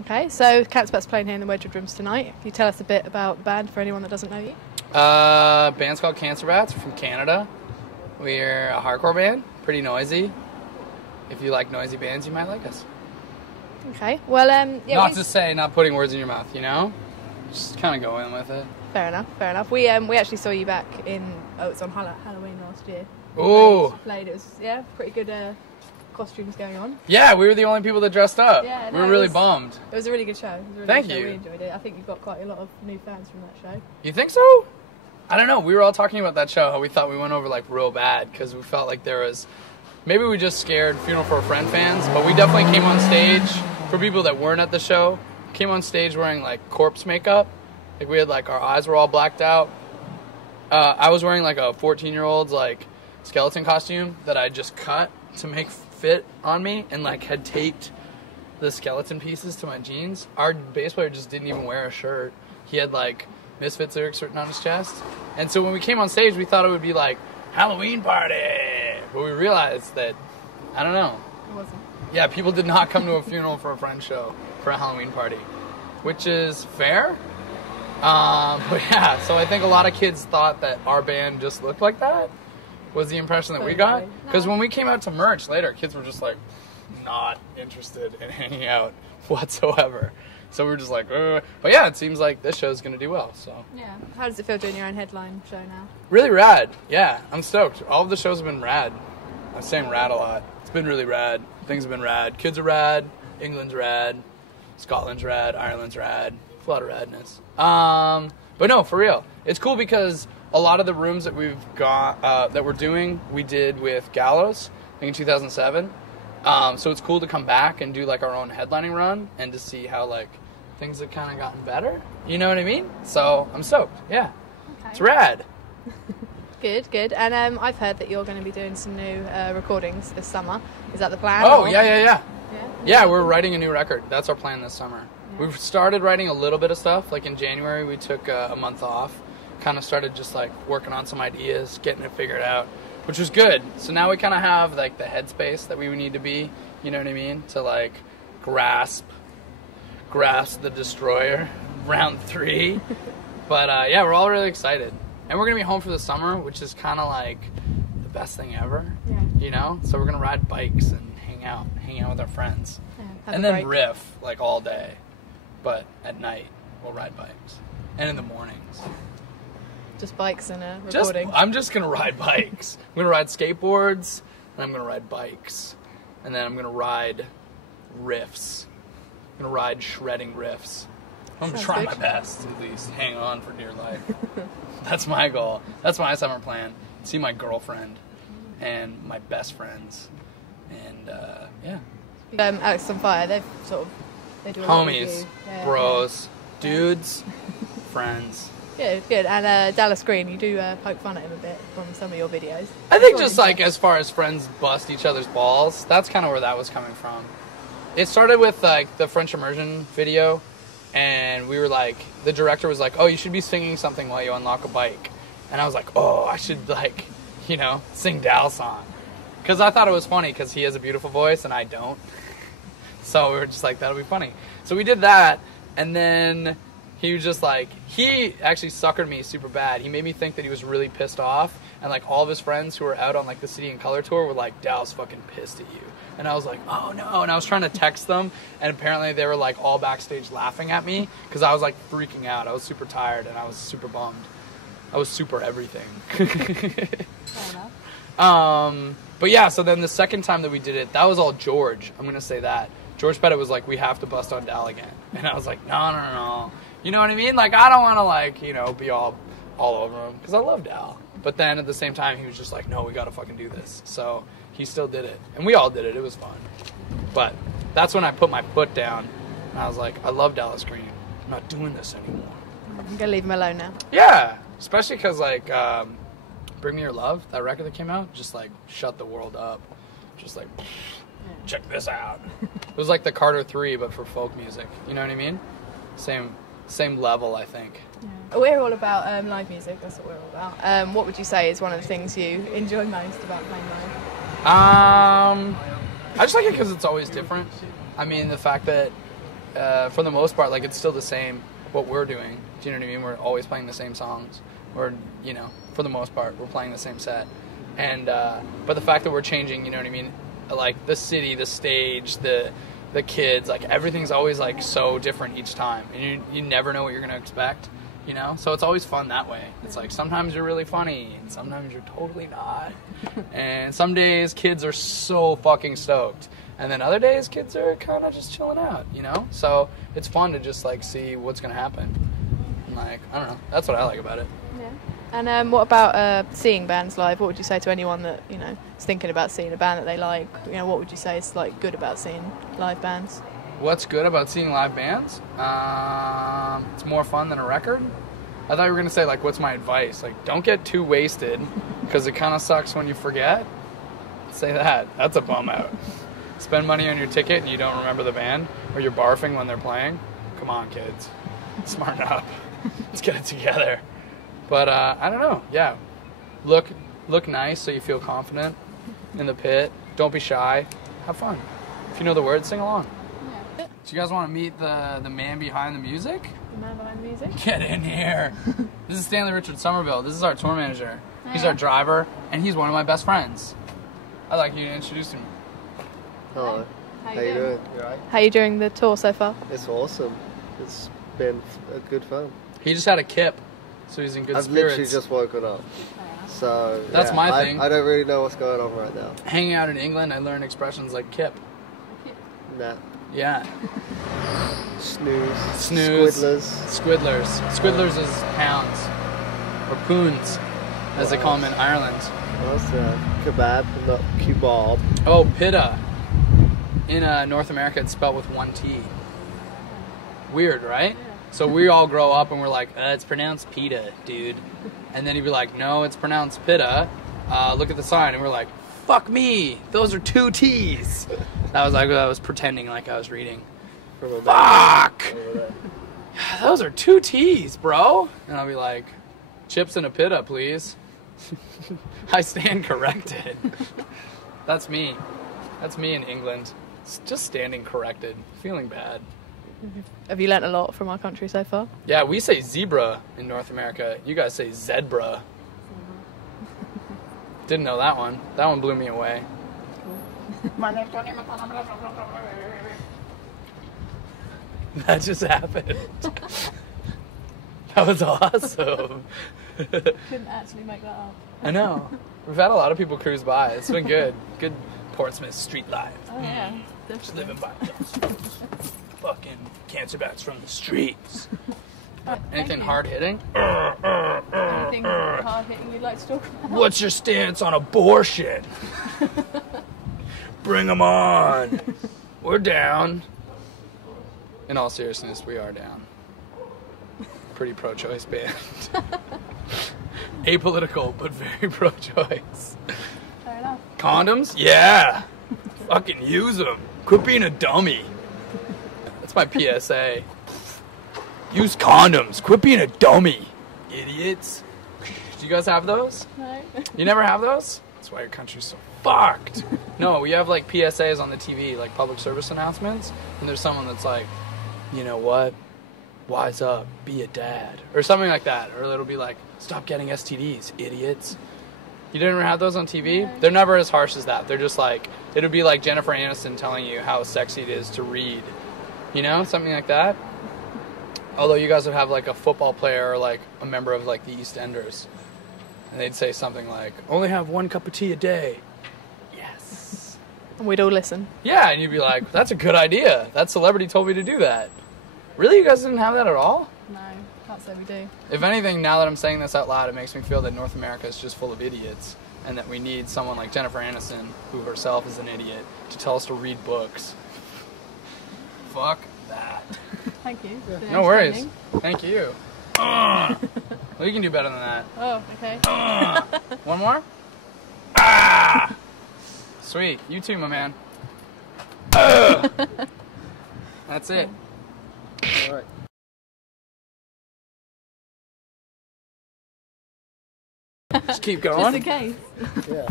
Okay, so Catspat's playing here in the Wedgewood Rooms tonight. Can you tell us a bit about the band for anyone that doesn't know you? Band's called Cancer Bats from Canada. We're a hardcore band, pretty noisy. If you like noisy bands, you might like us. Okay, well, yeah. Not to say, not putting words in your mouth, you know? Just kind of going with it. Fair enough, fair enough. We actually saw you back in, it's on Halloween last year. Ooh. Played, it was, yeah, pretty good costumes going on. Yeah, we were the only people that dressed up. Yeah, we were really bummed. It was a really good show. Thank you. We enjoyed it. I think you've got quite a lot of new fans from that show. You think so? I don't know. We were all talking about that show, how we thought we went over like real bad because we felt like there was, maybe we just scared Funeral for a Friend fans, but we definitely came on stage, for people that weren't at the show, came on stage wearing like corpse makeup. Like we had like, our eyes were all blacked out. I was wearing like a 14-year-old's like skeleton costume that I just cut to make fit on me and like had taped the skeleton pieces to my jeans. Our bass player just didn't even wear a shirt. He had like Misfits lyrics written on his chest. And so when we came on stage, we thought it would be like Halloween party, but we realized that, I don't know. It wasn't. Yeah, people did not come to a Funeral for a Friend show for a Halloween party, which is fair. But yeah, so I think a lot of kids thought that our band just looked like that, was the impression that we got. Because when we came out to merch later, kids were just like not interested in hanging out whatsoever. So we were just like, but yeah, it seems like this show's gonna do well. So yeah, how does it feel doing your own headline show now? Really rad. Yeah, I'm stoked. All of the shows have been rad. I'm saying rad a lot. It's been really rad. Things have been rad. Kids are rad. England's rad. Scotland's rad. Ireland's rad. It's a lot of radness. But no, for real, it's cool because a lot of the rooms that we've got that we're doing, we did with Gallows, I think in 2007. So it's cool to come back and do like our own headlining run and to see how like things have kind of gotten better. You know what I mean? So I'm stoked. Yeah, okay. It's rad. Good, good. And I've heard that you're going to be doing some new recordings this summer. Is that the plan? Oh, or? Yeah, we're writing a new record. That's our plan this summer. Yeah. We've started writing a little bit of stuff. Like in January, we took a month off. Kind of started just like working on some ideas, getting it figured out, which was good. So now we kind of have like the headspace that we would need to be, you know what I mean? To like grasp the destroyer, round 3. But yeah, we're all really excited. And we're going to be home for the summer, which is kind of like the best thing ever, you know? So we're going to ride bikes and hang out with our friends. Yeah, and then riff like all day. But at night, we'll ride bikes. And in the mornings. Just bikes and a recording? I'm just going to ride bikes. I'm going to ride skateboards, and I'm going to ride bikes. And then I'm going to ride riffs. I'm going to ride shredding riffs. I'm going to try my best, at least. Hang on for dear life. That's my goal. That's my summer plan. See my girlfriend and my best friends. And, yeah. Alex on Fire, they do a lot homies, bros, dudes, friends. Good, good. And Dallas Green, you do poke fun at him a bit from some of your videos. I think just like as far as friends bust each other's balls, that's kind of where that was coming from. It started with like the French immersion video, and we were like, the director was like, oh, you should be singing something while you unlock a bike. And I was like, oh, I should like, you know, sing Dal's song. Because I thought it was funny because he has a beautiful voice and I don't. So we were just like, that'll be funny. So we did that, and then he was just like, he actually suckered me super bad. He made me think that he was really pissed off, and like all of his friends who were out on like the City and Color tour were like, Dal's fucking pissed at you. And I was like, oh no. And I was trying to text them, and apparently they were like all backstage laughing at me because I was like freaking out. I was super tired and I was super bummed. I was super everything. Fair enough. But yeah, so then the second time that we did it, that was all George. I'm going to say that. George Pettit was like, we have to bust on Dal again. And I was like, no. You know what I mean? Like, I don't want to, like, you know, be all over him. Because I love Dal. But then at the same time, he was just like, no, we got to fucking do this. So he still did it. And we all did it. It was fun. But that's when I put my foot down. And I was like, I love Dallas Green. I'm not doing this anymore. I'm going to leave him alone now. Yeah. Especially because, like, Bring Me Your Love, that record that came out, just, like, shut the world up. Just, like, check this out. It was like the Carter 3, but for folk music. You know what I mean? Same level, I think. Yeah. We're all about live music. That's what we're all about. What would you say is one of the things you enjoy most about playing live? I just like it because it's always different. I mean, the fact that for the most part, like, it's still the same what we're doing. Do you know what I mean? We're always playing the same songs. Or, you know, for the most part, we're playing the same set. And but the fact that we're changing, you know what I mean? Like, the city, the stage, the kids, like, everything's always, like, so different each time. And you never know what you're going to expect, you know? So it's always fun that way. It's like, sometimes you're really funny, and sometimes you're totally not. And some days, kids are so fucking stoked. And then other days, kids are kind of just chilling out, you know? So it's fun to just, like, see what's going to happen. And, like, I don't know. That's what I like about it. Yeah. And what about seeing bands live? What would you say to anyone that, you know, is thinking about seeing a band that they like? You know, what would you say is, like, good about seeing live bands? What's good about seeing live bands? It's more fun than a record. I thought you were going to say, like, what's my advice? Like, don't get too wasted, because it kind of sucks when you forget. Say that. That's a bum out. Spend money on your ticket and you don't remember the band, or you're barfing when they're playing. Come on, kids. Smarten up. Let's get it together. But, I don't know. Yeah. Look nice so you feel confident in the pit. Don't be shy. Have fun. If you know the words, sing along. Yeah. Do you guys want to meet the man behind the music? The man behind the music? Get in here. This is Stanley Richard Somerville. This is our tour manager. He's our driver, and he's one of my best friends. I'd like you to introduce him. Hello. How you doing? You alright? How are you doing the tour so far? It's awesome. It's been a good fun. He just had a kip, so he's in good I've spirits. literally just woken up. So That's yeah, my thing. I don't really know what's going on right now. Hanging out in England, I learned expressions like kip. Nah. Yeah. Snooze. Squiddlers. Squiddlers is pounds. Or poons, as they call them in Ireland. What's kebab, not kebab. Oh, pitta. In North America, it's spelled with one T. Weird, right? Yeah. So we all grow up and we're like, it's pronounced pita, dude. And then he'd be like, no, it's pronounced pitta. Look at the sign. And we're like, fuck me. Those are two T's. I was pretending like I was reading. Fuck! Those are two T's, bro. And I'll be like, chips and a pitta, please. I stand corrected. That's me. That's me in England. Just standing corrected. Feeling bad. Have you learnt a lot from our country so far? Yeah, we say zebra in North America. You guys say zebra. Didn't know that one. That one blew me away. That just happened. That was awesome. Couldn't actually make that up. I know. We've had a lot of people cruise by. It's been good. Good Portsmouth street life. Oh yeah, Just living by those fucking cancer bats from the streets. Anything hard hitting? Anything hard hitting you'd like to talk about? What's your stance on abortion? Bring them on. We're down. In all seriousness, we are down. Pretty pro-choice band. Apolitical, but very pro-choice. Fair enough. Condoms? Yeah. Fucking use them. Quit being a dummy. That's my PSA. Use condoms. Quit being a dummy. Idiots. Do you guys have those? No. You never have those? That's why your country's so fucked. No, we have like PSAs on the TV, like public service announcements, and there's someone that's like, you know what? Wise up, be a dad, or something like that. Or it'll be like, stop getting STDs, idiots. You didn't have those on TV? No. They're never as harsh as that. They're just like, it'll be like Jennifer Aniston telling you how sexy it is to read. You know, something like that. Although you guys would have like a football player or like a member of like the EastEnders. And they'd say something like, only have 1 cup of tea a day. Yes. And we'd all listen. Yeah, and you'd be like, that's a good idea. That celebrity told me to do that. Really? You guys didn't have that at all? No, can't say we do. If anything, now that I'm saying this out loud, it makes me feel that North America is just full of idiots, and that we need someone like Jennifer Aniston, who herself is an idiot, to tell us to read books. Fuck that. Thank you. No worries. Thank you. Well, you can do better than that. Oh, okay. One more? Ah! Sweet. You too, my man. That's it. All right. Just keep going. Just in case. Yeah.